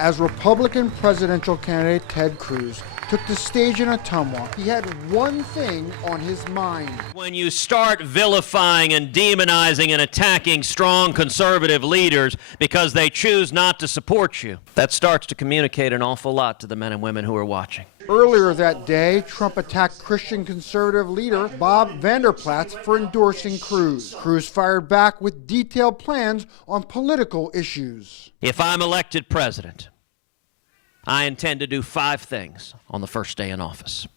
As Republican presidential candidate Ted Cruz took the stage in Ottumwa, he had one thing on his mind. When you start vilifying and demonizing and attacking strong conservative leaders because they choose not to support you, that starts to communicate an awful lot to the men and women who are watching. Earlier that day, Trump attacked Christian conservative leader Bob Vanderplaats for endorsing Cruz. Cruz fired back with detailed plans on political issues. If I'm elected president, I intend to do 5 things on the first day in office.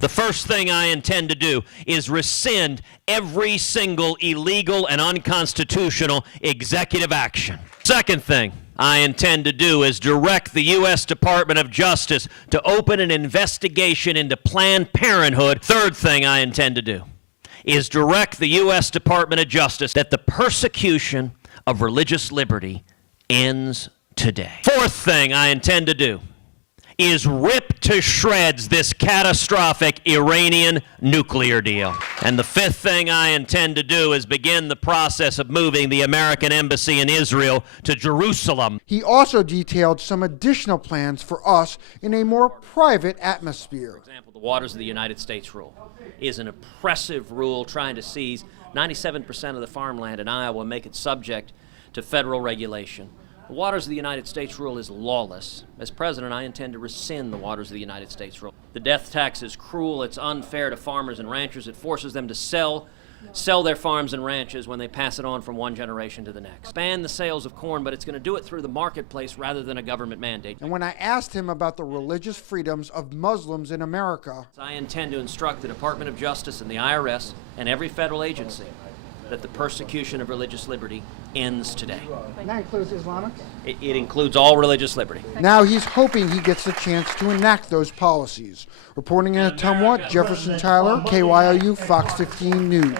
The first thing I intend to do is rescind every single illegal and unconstitutional executive action. Second thing I intend to do is direct the U.S. Department of Justice to open an investigation into Planned Parenthood. Third thing I intend to do is direct the U.S. Department of Justice that the persecution of religious liberty ends today. Fourth thing I intend to do is rip to shreds this catastrophic Iranian nuclear deal. And the fifth thing I intend to do is begin the process of moving the American embassy in Israel to Jerusalem. He also detailed some additional plans for us in a more private atmosphere. For example, the Waters of the United States rule is an oppressive rule trying to seize 97% of the farmland in Iowa and make it subject to federal regulation. The Waters of the United States rule is lawless. As president, I intend to rescind the Waters of the United States rule. The death tax is cruel. It's unfair to farmers and ranchers. It forces them to sell their farms and ranches when they pass it on from one generation to the next. Ban the sales of corn, but it's going to do it through the marketplace rather than a government mandate. And when I asked him about the religious freedoms of Muslims in America, I intend to instruct the Department of Justice and the IRS and every federal agency that the persecution of religious liberty ends today. and that includes Islamic? It includes all religious liberty. Now he's hoping he gets the chance to enact those policies. Reporting in Ottumwa, Jefferson Tyler, KYOU, Fox 15 News.